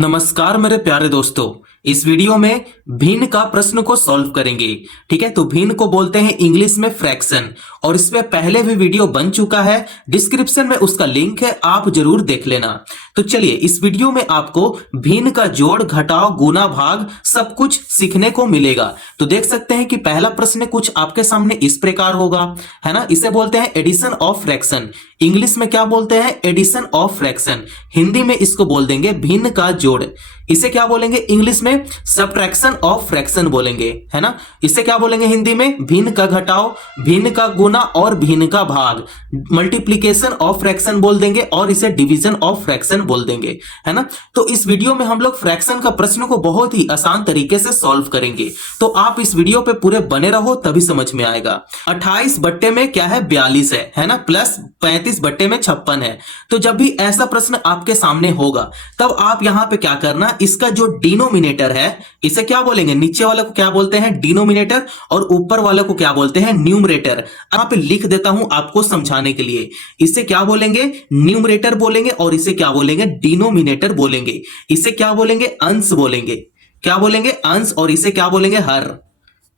नमस्कार मेरे प्यारे दोस्तों। इस वीडियो में भिन्न का प्रश्न को सॉल्व करेंगे। ठीक है, तो भिन्न को बोलते हैं इंग्लिश में फ्रैक्शन, और इसमें पहले भी वीडियो बन चुका है, डिस्क्रिप्शन में उसका लिंक है, आप जरूर देख लेना। तो चलिए, इस वीडियो में आपको भिन्न का जोड़, घटाव, गुना, भाग सब कुछ सीखने को मिलेगा। तो देख सकते हैं कि पहला प्रश्न कुछ आपके सामने इस प्रकार होगा, है ना। इसे बोलते हैं एडिशन ऑफ फ्रैक्शन। इंग्लिश में क्या बोलते हैं? Addition of fraction. हिंदी में इसको बोल देंगे भिन्न का जोड़। इसे क्या बोलेंगे इंग्लिश में? सब्ट्रैक्शन ऑफ फ्रैक्शन बोलेंगे, है ना। इसे क्या बोलेंगे हिंदी में? भिन्न का घटाव, भिन्न का गुना और भिन्न का भाग। मल्टीप्लीकेशन ऑफ फ्रैक्शन बोल देंगे और इसे डिवीजन ऑफ फ्रैक्शन बोल देंगे, है ना। तो इस वीडियो में हम लोग फ्रैक्शन का प्रश्न को बहुत ही आसान तरीके से सॉल्व करेंगे। तो आप इस वीडियो पे पूरे बने रहो, तभी समझ में आएगा। 28 बट्टे में क्या है? 42 है ना, प्लस 35 बट्टे में 56 है। तो जब भी ऐसा प्रश्न आपके सामने होगा, तब आप यहां पे क्या करना, इसका जो डिनोमिनेटर है, इसे क्या बोलेंगे? नीचे वाले को क्या बोलते हैं? डिनोमिनेटर, और ऊपर वाले को क्या बोलते हैं? न्यूमरेटर। यहां पे लिख देता हूं आपको समझाने के लिए। इसे क्या बोलेंगे? न्यूमरेटर बोलेंगे, और इसे क्या बोलेंगे? डिनोमिनेटर बोलेंगे। इसे क्या बोलेंगे? अंश बोलेंगे। क्या बोलेंगे? अंश। और इसे क्या बोलेंगे? हर।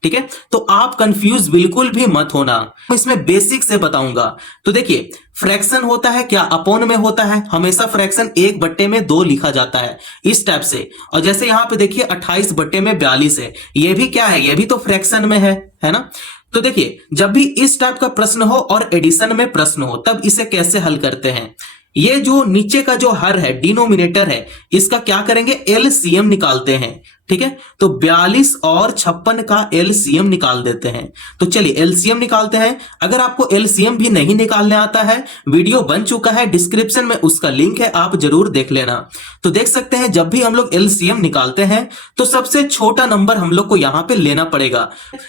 ठीक है, तो आप कंफ्यूज बिल्कुल भी मत होना, इसमें बेसिक से बताऊंगा। तो देखिए, फ्रैक्शन होता है क्या? अपोन में होता है। हमेशा फ्रैक्शन 1 बट्टे में 2 लिखा जाता है, इस टाइप से। और जैसे यहां पे देखिए 28 बट्टे में 42 है, ये भी क्या है? ये भी तो फ्रैक्शन में है ना। तो देखिए, जब भी इस टाइप का प्रश्न हो और एडिशन में प्रश्न हो, तब इसे कैसे हल करते हैं? ये जो नीचे का जो हर है, डिनोमिनेटर है, इसका क्या करेंगे? एलसीएम निकालते हैं। ठीक है, तो 42 और 56 का एलसीएम निकाल देते हैं। तो चलिए एलसीएम निकालते हैं। अगर आपको एलसीएम भी नहीं निकालने आता है, वीडियो बन चुका है, डिस्क्रिप्शन में उसका लिंक है, आप जरूर देख लेना। तो देख सकते हैं, जब भी हम लोग एलसीएम निकालते हैं, तो सबसे छोटा नंबर हम लोग को यहां पे लेना पड़ेगा।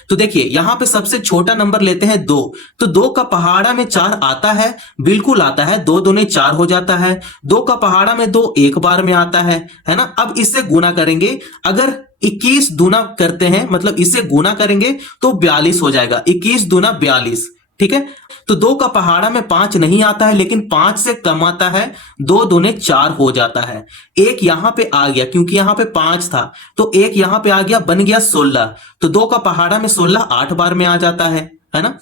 तो देखिए, यहां पे सबसे छोटा नंबर लेते हैं 2। तो 2 का पहाड़ा में 4 आता है, बिल्कुल आता है। 2 दूने 4 हो जाता है। 2 का पहाड़ा में 2 एक बार में आता है ना। अब इससे गुना करेंगे। अगर 21 दूना करते हैं, मतलब इसे गुना करेंगे, तो 42 हो जाएगा। 21 दूना 42। ठीक है, तो 2 का पहाड़ा में 5 नहीं आता है, लेकिन 5 से कम आता है। 2 दूने 4 हो जाता है। एक यहां पे आ गया, क्योंकि यहां पे 5 था, तो एक यहां पे आ गया, बन गया 16। तो 2 का पहाड़ा में 16 8 बार में आ जाता है ना।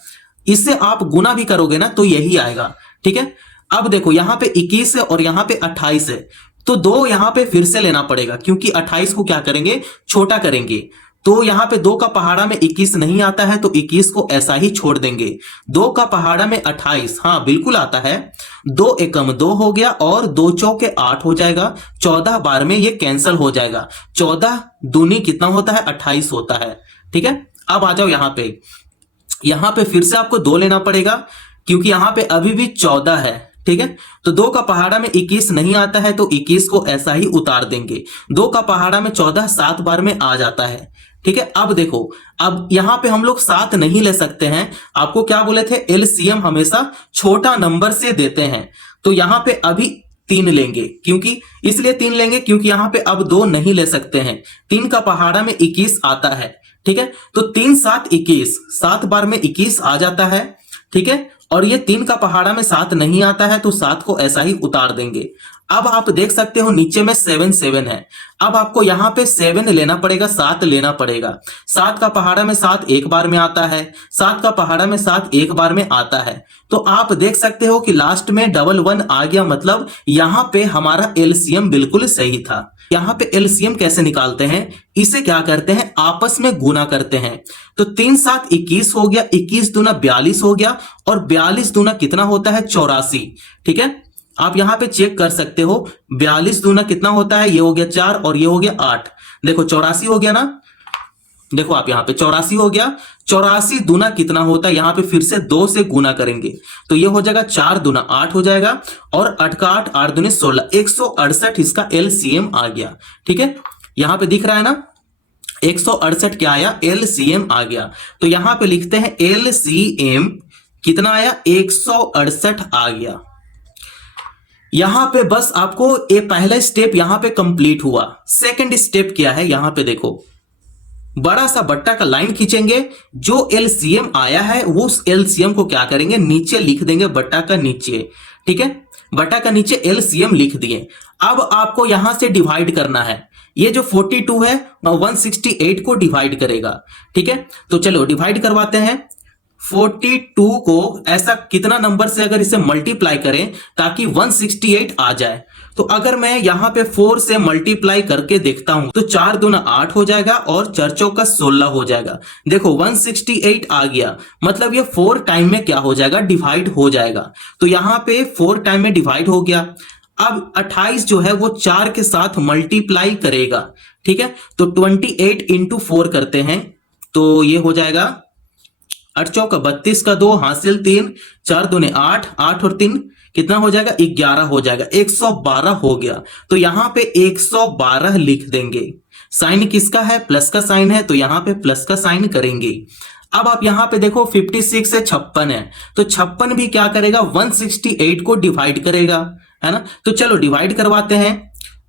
इससे आप गुना भी करोगे ना, तो यही आएगा। ठीक है, अब देखो, यहां पे 21 है और यहां पे 28 है, तो 2 यहां पे फिर से लेना पड़ेगा, क्योंकि 28 को क्या करेंगे? छोटा करेंगे। तो यहां पे 2 का पहाड़ा में 21 नहीं आता है, तो 21 को ऐसा ही छोड़ देंगे। 2 का पहाड़ा में 28, हाँ बिल्कुल आता है। 2 एकम 2 हो गया, और 2 चौके 8 हो जाएगा। 14 बार में ये कैंसिल हो जाएगा। 14 दूनी कितना होता है? 28 होता है। ठीक है, अब आ जाओ यहां पे फिर से आपको 2 लेना पड़ेगा, क्योंकि यहां पे अभी भी 14 है। ठीक है, तो 2 का पहाड़ा में 21 नहीं आता है, तो 21 को ऐसा ही उतार देंगे। 2 का पहाड़ा में 14 7 बार में आ जाता है। ठीक है, अब देखो, अब यहां पे हम लोग 7 नहीं ले सकते हैं। आपको क्या बोले थे? एलसीएम हमेशा छोटा नंबर से देते हैं। तो यहां पे अभी 3 लेंगे, क्योंकि इसलिए 3 लेंगे क्योंकि यहां पे अब 2 नहीं ले सकते हैं। 3 का पहाड़ा में 21 आता है। ठीक है, तो 3 7 21, 7 बार में 21 आ जाता है। ठीक है, और ये 3 का पहाड़ा में 7 नहीं आता है, तो 7 को ऐसा ही उतार देंगे। अब आप देख सकते हो नीचे में 7 7 है। अब आपको यहां पे 7 लेना पड़ेगा, 7 लेना पड़ेगा। 7 का पहाड़ा में 7 एक बार में आता है। 7 का पहाड़ा में 7 एक बार में आता है। तो आप देख सकते हो कि लास्ट में डबल 1 आ गया, मतलब यहां पे हमारा एलसीएम बिल्कुल सही था। यहां पे एलसीएम कैसे निकालते हैं? इसे क्या करते हैं? आपस में गुना करते हैं। तो 3 7 21 हो गया, 21 दूना 42 हो गया, और 42 दूना कितना होता है? 84। ठीक है, आप यहां पे चेक कर सकते हो, 42 दूना कितना होता है? ये हो गया 4 और ये हो गया 8। देखो 84 हो गया ना। देखो आप यहां पे 84 हो गया। 84 दूना कितना होता है? यहां पे फिर से 2 से गुना करेंगे, तो ये हो जाएगा 4 दूना 8 हो जाएगा, और 8 का 8, 8 दूने 16, 168 इसका एलसीएम आ गया। ठीक है, यहां पे दिख रहा है ना, 168 क्या आया? एलसीएम आ गया। तो यहां पे लिखते हैं एलसीएम कितना आया? 168 आ गया। यहां पे बस आपको ये पहला स्टेप यहां पे कंप्लीट हुआ। सेकंड स्टेप क्या है? यहां पे देखो, बड़ा सा बट्टा का लाइन खींचेंगे। जो एलसीएम आया है, वो उस एलसीएम को क्या करेंगे? नीचे लिख देंगे, बट्टा का नीचे। ठीक है, बटा का नीचे एलसीएम लिख दिए। अब आपको यहां से डिवाइड करना है। ये जो 42 है 168 को डिवाइड करेगा। ठीक है, तो चलो डिवाइड करवाते हैं। 42 को ऐसा कितना नंबर से अगर इसे मल्टीप्लाई करें ताकि 168 आ जाए। तो अगर मैं यहां पे 4 से मल्टीप्लाई करके देखता हूं तो 4 दूना 8 हो जाएगा और 4 चौका 16 हो जाएगा। देखो 168 आ गया, मतलब ये 4 टाइम में क्या हो जाएगा, डिवाइड हो जाएगा। तो यहां पे 4 टाइम में डिवाइड हो गया। अब 28 जो है वो 4 के साथ मल्टीप्लाई करेगा। ठीक है, तो 28 इंटू 4 करते हैं तो ये हो जाएगा 8 चौका 32 का 2 हासिल 3, 4 दूने 8, 8 और 3 कितना हो जाएगा, 11 हो जाएगा। 112 हो गया। तो यहां पे 112 लिख देंगे। साइन किसका है, प्लस का साइन है, तो यहां पे प्लस का साइन करेंगे। अब आप यहां पे देखो 56 से 56 है, तो 56 भी क्या करेगा, 168 को डिवाइड करेगा, है ना। तो चलो डिवाइड करवाते हैं।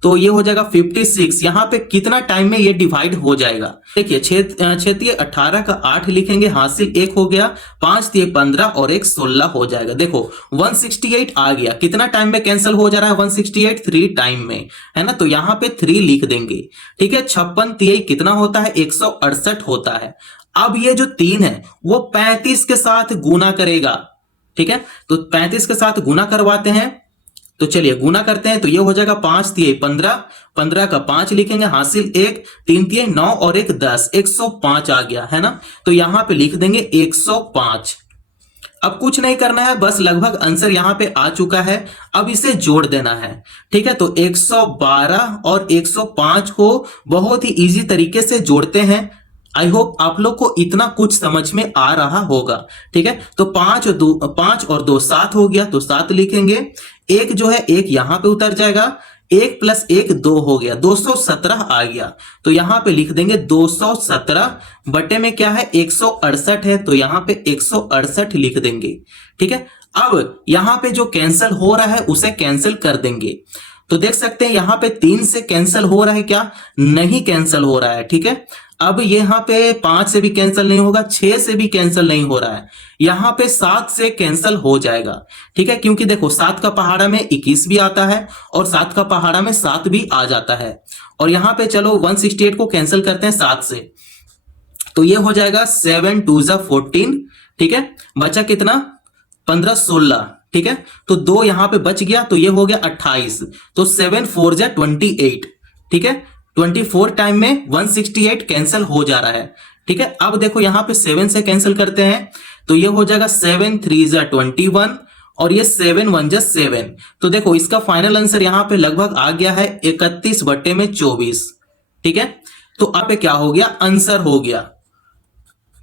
तो ये हो जाएगा 56। यहां पे कितना टाइम में ये डिवाइड हो जाएगा, देखिए 6 18 का 8 लिखेंगे, हासिल 1 हो गया, 5 15 और 1 16 हो जाएगा। देखो 168 आ गया। कितना टाइम में कैंसिल हो जा रहा है 168, 3 टाइम में, है ना। तो यहां पे 3 लिख देंगे। ठीक है, 56 3 कितना होता है, 168 होता है। अब ये जो 3 है वो 35 के साथ गुना करेगा। ठीक है, तो 35 के साथ गुना करवाते हैं। तो चलिए गुना करते हैं। तो ये हो जाएगा 5 3 15, 15 का 5 लिखेंगे, हासिल 1, 3 3 9 और 1 10, 105 आ गया, है ना। तो यहां पे लिख देंगे 105। अब कुछ नहीं करना है, बस लगभग आंसर यहां पे आ चुका है। अब इसे जोड़ देना है। ठीक है, तो 112 और 105 को बहुत ही इजी तरीके से जोड़ते हैं। आई होप आप लोग को इतना कुछ समझ में आ रहा होगा। ठीक है, तो 5 और 2 7 हो गया, तो 7 लिखेंगे। एक जो है एक यहां पे उतर जाएगा, 1 + 1 2 हो गया, 217 आ गया। तो यहां पे लिख देंगे 217 बटे में क्या है, 168 है, तो यहां पे 168 लिख देंगे। ठीक है, अब यहां पे जो कैंसिल हो रहा है उसे कैंसिल कर देंगे। तो देख सकते हैं यहां पे 3 से कैंसिल हो रहा है क्या, नहीं कैंसिल हो रहा है। ठीक है, अब यहां पे 5 से भी कैंसिल नहीं होगा, 6 से भी कैंसिल नहीं हो रहा है, यहां पे 7 से कैंसिल हो जाएगा। ठीक है, क्योंकि देखो 7 का पहाड़ा में 21 भी आता है और 7 का पहाड़ा में 7 भी आ जाता है। और यहां पे चलो 168 को कैंसिल करते हैं 7 से, तो ये हो जाएगा 7 2 14। ठीक है, बचा कितना, 15 16। ठीक है, तो 2 यहां पे बच गया, तो ये हो गया 28। तो 7 4 28। ठीक है, 24 टाइम में 168 कैंसिल हो जा रहा है। ठीक है, अब देखो यहां पे 7 से कैंसिल करते हैं, तो ये हो जाएगा 7 3 21 और ये 7 1 7। तो देखो इसका फाइनल आंसर यहां पे लगभग आ गया है 31 बटे में 24। ठीक है, तो अब पे क्या हो गया, आंसर हो गया।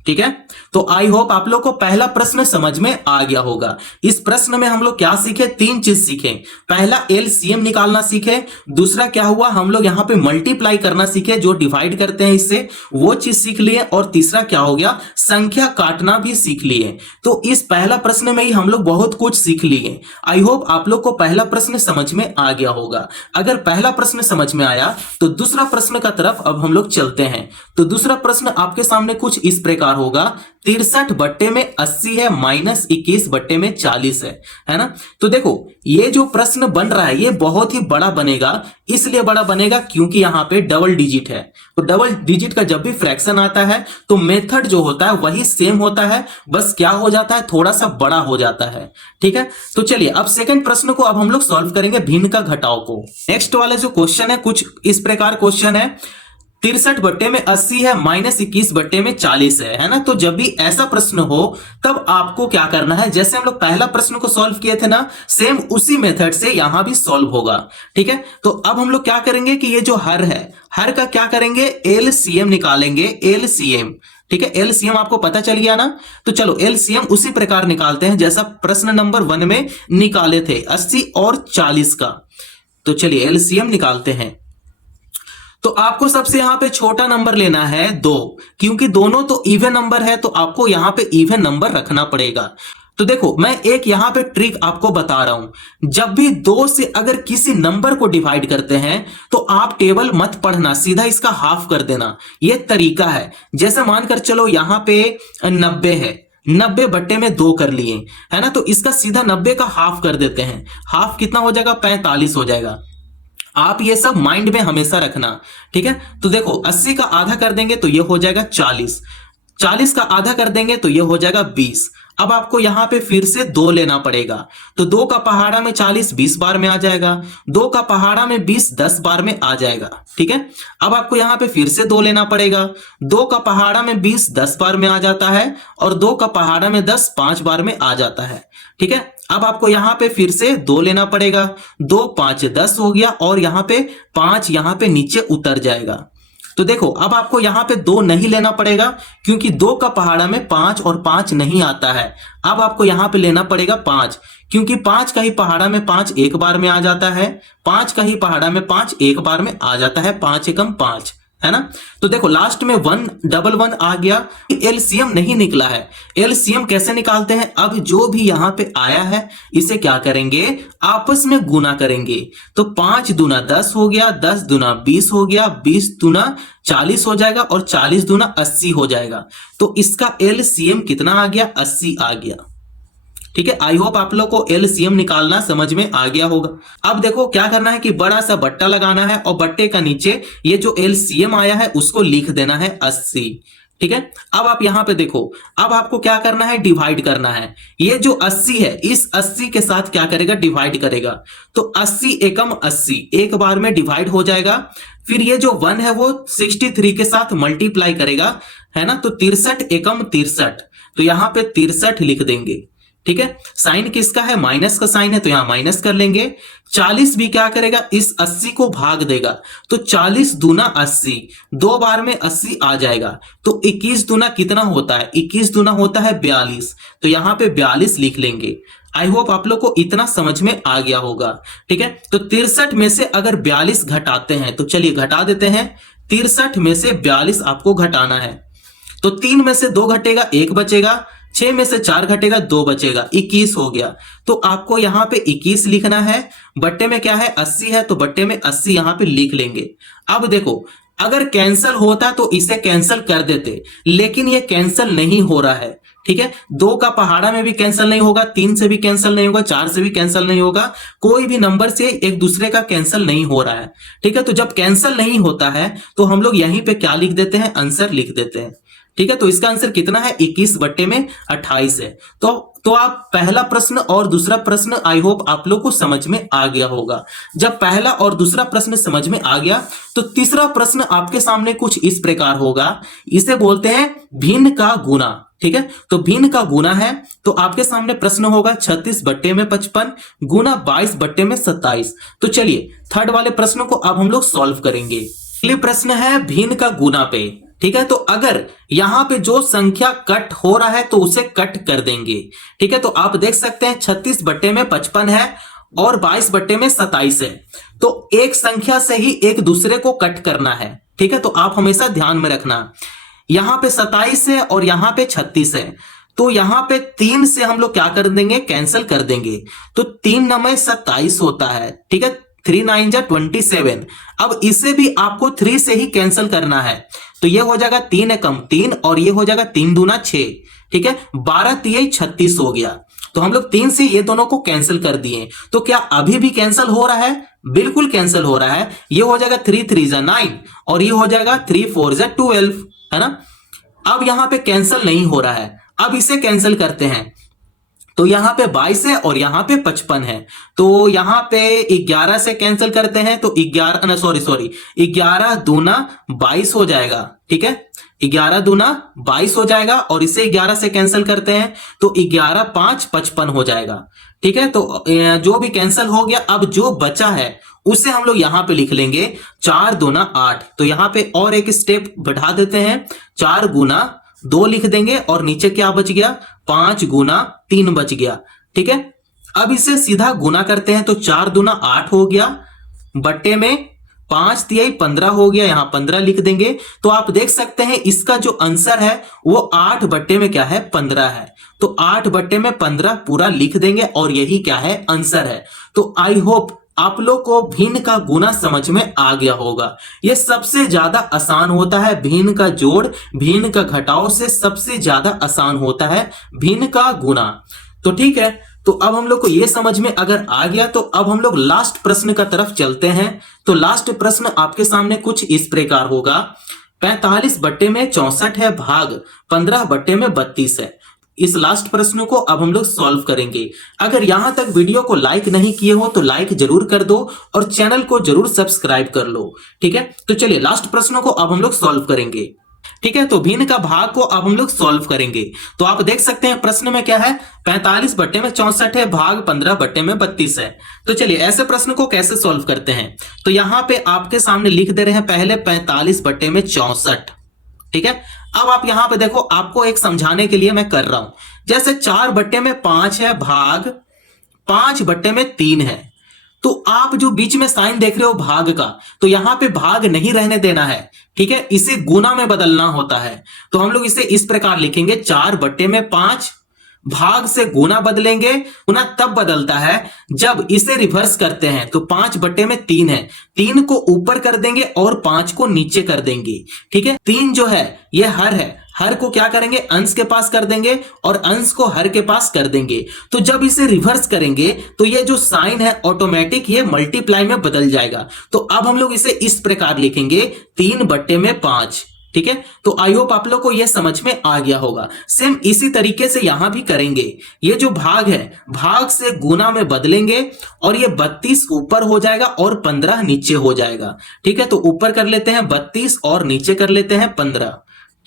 ठीक है, तो आई होप आप लोग को पहला प्रश्न समझ में आ गया होगा। इस प्रश्न में हम लोग क्या सीखे, 3 चीज सीखे। पहला एलसीएम निकालना सीखे, दूसरा क्या हुआ, हम लोग यहां पे मल्टीप्लाई करना सीखे, जो डिवाइड करते हैं इससे, वो चीज सीख लिए। और तीसरा क्या हो गया, संख्या काटना भी सीख लिए। तो इस पहला प्रश्न में ही हम लोग बहुत कुछ सीख लिए। आई होप आप लोग को पहला प्रश्न समझ में आ गया होगा। अगर पहला प्रश्न समझ में आया तो दूसरा प्रश्न का तरफ अब हम लोग चलते हैं। तो दूसरा प्रश्न आपके सामने कुछ इस प्रकार होगा, 63 बट्टे में 80 है, -21 बट्टे में 40 है ना। तो देखो ये जो प्रश्न बन रहा है ये बहुत ही बड़ा बनेगा। इसलिए बड़ा बनेगा क्योंकि यहां पे डबल डिजिट है। तो डबल डिजिट का जब भी फ्रैक्शन आता है तो मेथड जो होता है वही सेम होता है, बस क्या हो जाता है, थोड़ा सा बड़ा हो जाता है। ठीक है, तो चलिए अब सेकंड प्रश्न को अब हम लोग सॉल्व करेंगे, भिन्न का घटाव को। नेक्स्ट वाला जो क्वेश्चन है कुछ इस प्रकार क्वेश्चन है, 63 बट्टे में 80 है, -21 बट्टे में 40 है ना। तो जब भी ऐसा प्रश्न हो तब आपको क्या करना है, जैसे हम लोग पहला प्रश्न को सॉल्व किए थे ना, सेम उसी मेथड से यहां भी सॉल्व होगा। ठीक है, तो अब हम लोग क्या करेंगे कि ये जो हर है, हर का क्या करेंगे, एलसीएम निकालेंगे, एलसीएम। ठीक है, एलसीएम आपको पता चल गया ना। तो चलो एलसीएम उसी प्रकार निकालते हैं जैसा प्रश्न नंबर 1 में निकाले थे, 80 और 40 का। तो चलिए एलसीएम निकालते हैं। तो आपको सबसे यहां पे छोटा नंबर लेना है 2, क्योंकि दोनों तो इवन नंबर है, तो आपको यहां पे इवन नंबर रखना पड़ेगा। तो देखो मैं एक यहां पे ट्रिक आपको बता रहा हूं, जब भी 2 से अगर किसी नंबर को डिवाइड करते हैं तो आप टेबल मत पढ़ना, सीधा इसका हाफ कर देना। यह तरीका है। जैसे मानकर चलो यहां पे 90 है, 90 बट्टे में 2 कर लिए, है ना। तो इसका सीधा 90 का हाफ कर देते हैं। हाफ कितना हो जाएगा? 45 हो जाएगा। आप ये सब माइंड में हमेशा रखना, ठीक है। तो देखो 80 का आधा कर देंगे तो ये हो जाएगा 40, 40 का आधा कर देंगे तो ये हो जाएगा 20। अब आपको यहां पे फिर से 2 लेना पड़ेगा। तो 2 का पहाड़ा में 40 20 बार में आ जाएगा, 2 का पहाड़ा में 20 10 बार में आ जाएगा, ठीक है। अब आपको यहां पे फिर से 2 लेना पड़ेगा। 2 का पहाड़ा में 20 10 बार में आ जाता है, और 2 का पहाड़ा में 10 5 बार में आ जाता है, ठीक है। अब आपको यहां पे फिर से 2 लेना पड़ेगा। 2 5 10 हो गया, और यहां पे 5 यहां पे नीचे उतर जाएगा। तो देखो अब आपको यहां पे 2 नहीं लेना पड़ेगा, क्योंकि 2 का पहाड़ा में 5 और 5 नहीं आता है। अब आपको यहां पे लेना पड़ेगा 5, क्योंकि 5 का ही पहाड़ा में 5 एक बार में आ जाता है, 5 का ही पहाड़ा में 5 एक बार में आ जाता है, 5 एकम 5, है ना। तो देखो लास्ट में 111 आ गया। एलसीएम नहीं निकला है। एलसीएम कैसे निकालते हैं? अब जो भी यहां पे आया है इसे क्या करेंगे? आपस में गुना करेंगे। तो 5 दूना 10 हो गया, 10 दूना 20 हो गया, 20 दूना 40 हो जाएगा, और 40 दूना 80 हो जाएगा। तो इसका एलसीएम कितना आ गया? 80 आ गया, ठीक है। आई होप आप लोग को एलसीएम निकालना समझ में आ गया होगा। अब देखो क्या करना है कि बड़ा सा बट्टा लगाना है, और बट्टे का नीचे ये जो एलसीएम आया है उसको लिख देना है 80, ठीक है। अब आप यहां पे देखो, अब आपको क्या करना है? डिवाइड करना है। ये जो 80 है इस 80 के साथ क्या करेगा? डिवाइड करेगा। तो 80 एकम 80 एक बार में डिवाइड हो जाएगा। फिर ये जो 1 है वो 63 के साथ मल्टीप्लाई करेगा, है ना। तो 63 एकम 63, तो यहां पे 63 लिख देंगे, ठीक है। साइन किसका है? माइनस का साइन है, तो यहां माइनस कर लेंगे। 40 भी क्या करेगा? इस 80 को भाग देगा। तो 40 दूना 80, 2 बार में 80 आ जाएगा। तो 21 दूना कितना होता है? 21 दूना होता है 42, तो यहां पे 42 लिख लेंगे। आई होप आप लोग को इतना समझ में आ गया होगा, ठीक है। तो 63 में से अगर 42 घटाते हैं तो चलिए घटा देते हैं। 63 में से 42 आपको घटाना है। तो 3 में से 2 घटेगा, 1 बचेगा। 6 में से 4 घटेगा, 2 बचेगा, 21 हो गया। तो आपको यहां पे 21 लिखना है। बट्टे में क्या है? 80 है, तो बट्टे में 80 यहां पे लिख लेंगे। अब देखो अगर कैंसल होता तो इसे कैंसल कर देते, लेकिन ये कैंसल नहीं हो रहा है, ठीक है। 2 का पहाड़ा में भी कैंसल नहीं होगा, 3 से भी कैंसल नहीं होगा, 4 से भी कैंसल नहीं होगा, कोई भी नंबर से एक दूसरे का कैंसल नहीं हो रहा है, ठीक है। तो जब कैंसल नहीं होता है तो हम लोग यहीं पे क्या लिख देते हैं? आंसर लिख देते हैं, ठीक है। तो इसका आंसर कितना है? 21 बट्टे में 28 है। तो आप पहला प्रश्न और दूसरा प्रश्न आई होप आप लोग को समझ में आ गया होगा। जब पहला और दूसरा प्रश्न समझ में आ गया तो तीसरा प्रश्न आपके सामने कुछ इस प्रकार होगा। इसे बोलते हैं भिन्न का गुना, ठीक है। तो भिन्न का गुना है, तो आपके सामने प्रश्न होगा 36 बट्टे में 55 गुना 22 बट्टे में 27। तो चलिए थर्ड वाले प्रश्न को अब हम लोग सॉल्व करेंगे। अगले प्रश्न है भिन्न का गुना पे, ठीक है। तो अगर यहां पे जो संख्या कट हो रहा है तो उसे कट कर देंगे, ठीक है। तो आप देख सकते हैं 36 बट्टे में 55 है और 22 बट्टे में 27 है। तो एक संख्या से ही एक दूसरे को कट करना है, ठीक है। तो आप हमेशा ध्यान में रखना, यहां पे 27 है और यहां पे 36 है। तो यहां पे 3 से हम लोग क्या कर देंगे? कैंसिल कर देंगे। तो 3 9 27 होता है, ठीक है। 3 9 जा 27। अब इसे भी आपको 3 से ही कैंसिल करना है। तो ये हो जाएगा 3 एकम 3 और ये हो जाएगा 3 दूना 6, ठीक है। 12 तिये 36 हो गया। तो हम लोग 3 से ये दोनों को कैंसिल कर दिए। तो क्या अभी भी कैंसिल हो रहा है? बिल्कुल कैंसिल हो रहा है। ये हो जाएगा 3 3 जा 9 और ये हो जाएगा 3 4 जा 12, है ना। अब यहां पे कैंसिल नहीं हो रहा है, अब इसे कैंसिल करते हैं। तो यहां पे 22 है और यहां पे 55 है। तो यहां पे 11 से कैंसिल करते हैं तो 11 दूना 22 हो जाएगा, ठीक है। 11 दूना 22 हो जाएगा और इसे 11 से कैंसिल करते हैं तो 11 5 55 हो जाएगा, ठीक है। तो जो भी कैंसिल हो गया, अब जो बचा है उसे हम लोग यहां पे लिख लेंगे 4 दूना 8। तो यहां पे और एक स्टेप बढ़ा देते हैं, 4 गुना 2 लिख देंगे और नीचे क्या बच गया? 5 गुना 3 बच गया, ठीक है। अब इसे सीधा गुना करते हैं तो 4 दूना 8 हो गया, बट्टे में 5 तिहाई 15 हो गया, यहां 15 लिख देंगे। तो आप देख सकते हैं इसका जो आंसर है वो 8 बट्टे में क्या है? 15 है। तो 8 बट्टे में 15 पूरा लिख देंगे और यही क्या है? आंसर है। तो आई होप आप लोग को भिन्न का गुना समझ में आ गया होगा। यह सबसे ज्यादा आसान होता है, भिन्न का जोड़ भिन्न का घटाव से सबसे ज्यादा आसान होता है भिन्न का गुना। तो ठीक है, तो अब हम लोग को यह समझ में अगर आ गया तो अब हम लोग लास्ट प्रश्न का तरफ चलते हैं। तो लास्ट प्रश्न आपके सामने कुछ इस प्रकार होगा, 45/64 है भाग 15/32 है। इस लास्ट प्रश्न को अब हम लोग सॉल्व करेंगे। अगर यहां तक वीडियो को लाइक नहीं किए हो तो लाइक जरूर कर दो और चैनल को जरूर सब्सक्राइब कर लो। ठीक है, तो चलिए लास्ट प्रश्न को अब हम लोग सॉल्व करेंगे। ठीक है, तो भिन्न का भाग को अब हम लोग सॉल्व करेंगे। तो आप देख सकते हैं प्रश्न में क्या है, 45/64 है भाग 15/32 है। तो चलिए ऐसे प्रश्न को कैसे सॉल्व करते हैं। तो यहां पे आपके सामने लिख दे रहे हैं पहले 45/64। ठीक है, अब आप यहां पे देखो, आपको एक समझाने के लिए मैं कर रहा हूं। जैसे 4/5 है भाग 5/3 है, तो आप जो बीच में साइन देख रहे हो भाग का, तो यहां पे भाग नहीं रहने देना है। ठीक है, इसे गुना में बदलना होता है। तो हम लोग इसे इस प्रकार लिखेंगे, 4/5 भाग से गुना बदलेंगे। गुना तब बदलता है जब इसे रिवर्स करते हैं। तो 5/3 है, 3 को ऊपर कर देंगे और 5 को नीचे कर देंगे। ठीक है, 3 जो है ये हर है, हर को क्या करेंगे, अंश के पास कर देंगे और अंश को हर के पास कर देंगे। तो जब इसे रिवर्स करेंगे तो ये जो साइन है ऑटोमेटिक ये मल्टीप्लाई में बदल जाएगा। तो अब हम लोग इसे इस प्रकार लिखेंगे, 3/5। ठीक है, तो आई होप आप लोग को यह समझ में आ गया होगा। सेम इसी तरीके से यहां भी करेंगे। ये जो भाग है, भाग से गुना में बदलेंगे और ये 32 ऊपर हो जाएगा और 15 नीचे हो जाएगा। ठीक है, तो ऊपर कर लेते हैं 32 और नीचे कर लेते हैं 15।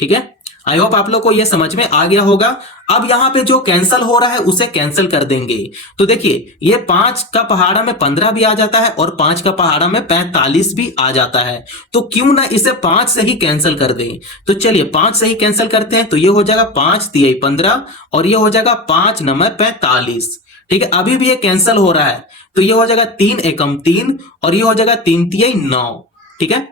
ठीक है, आई होप आप लोग को यह समझ में आ गया होगा। अब यहां पे जो कैंसल हो रहा है उसे कैंसल कर देंगे। तो देखिए, ये 5 का पहाड़ा में 15 भी आ जाता है और 5 का पहाड़ा में 45 भी आ जाता है। तो क्यों ना इसे 5 से ही कैंसिल कर दें। तो चलिए 5 से ही कैंसिल करते हैं। तो ये हो जाएगा 5 तिहाई 15 और ये हो जाएगा 5 9 45। ठीक है, अभी भी ये कैंसिल हो रहा है। तो ये हो जाएगा 3 एकम 3 और ये हो जाएगा 3 तिहाई 9। ठीक है,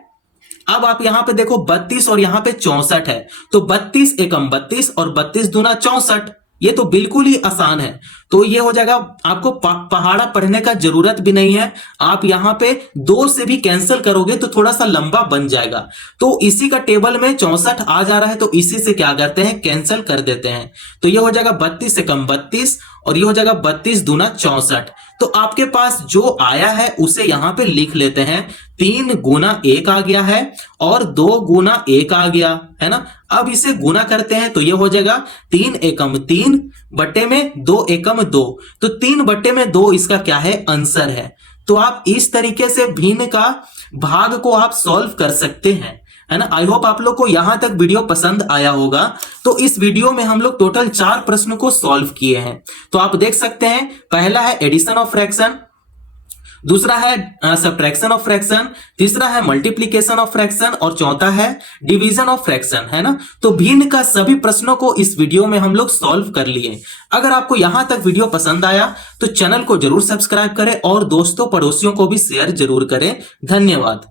अब आप यहां पे देखो 32 और यहां पे 64 है। तो 32 एकम 32 और 32 दूना 64। ये तो बिल्कुल ही आसान है। तो ये हो जाएगा, आपको पहाड़ा पढ़ने का जरूरत भी नहीं है। आप यहां पे 2 से भी कैंसिल करोगे तो थोड़ा सा लंबा बन जाएगा। तो इसी का टेबल में 64 आ जा रहा है, तो इसी से क्या करते हैं, कैंसिल कर देते हैं। तो ये हो जाएगा 32 एकम 32 और ये हो जाएगा 32 दूना 64। तो आपके पास जो आया है उसे यहां पे लिख लेते हैं। 3 गुना 1 आ गया है और 2 गुना 1 आ गया है ना। अब इसे गुना करते हैं तो ये हो जाएगा 3 एकम 3 बट्टे में 2 एकम 2। तो 3/2 इसका क्या है, आंसर है। तो आप इस तरीके से भिन्न का भाग को आप सॉल्व कर सकते हैं, है ना। आई होप आप लोग को यहां तक वीडियो पसंद आया होगा। तो इस वीडियो में हम लोग टोटल 4 प्रश्नों को सॉल्व किए हैं। तो आप देख सकते हैं, पहला है एडिशन ऑफ फ्रैक्शन, दूसरा है सब्ट्रैक्शन ऑफ फ्रैक्शन, तीसरा है मल्टीप्लीकेशन ऑफ फ्रैक्शन और चौथा है डिवीजन ऑफ फ्रैक्शन, है ना। तो भिन्न का सभी प्रश्नों को इस वीडियो में हम लोग सॉल्व कर लिए। अगर आपको यहां तक वीडियो पसंद आया तो चैनल को जरूर सब्सक्राइब करें और दोस्तों पड़ोसियों को भी शेयर जरूर करें। धन्यवाद।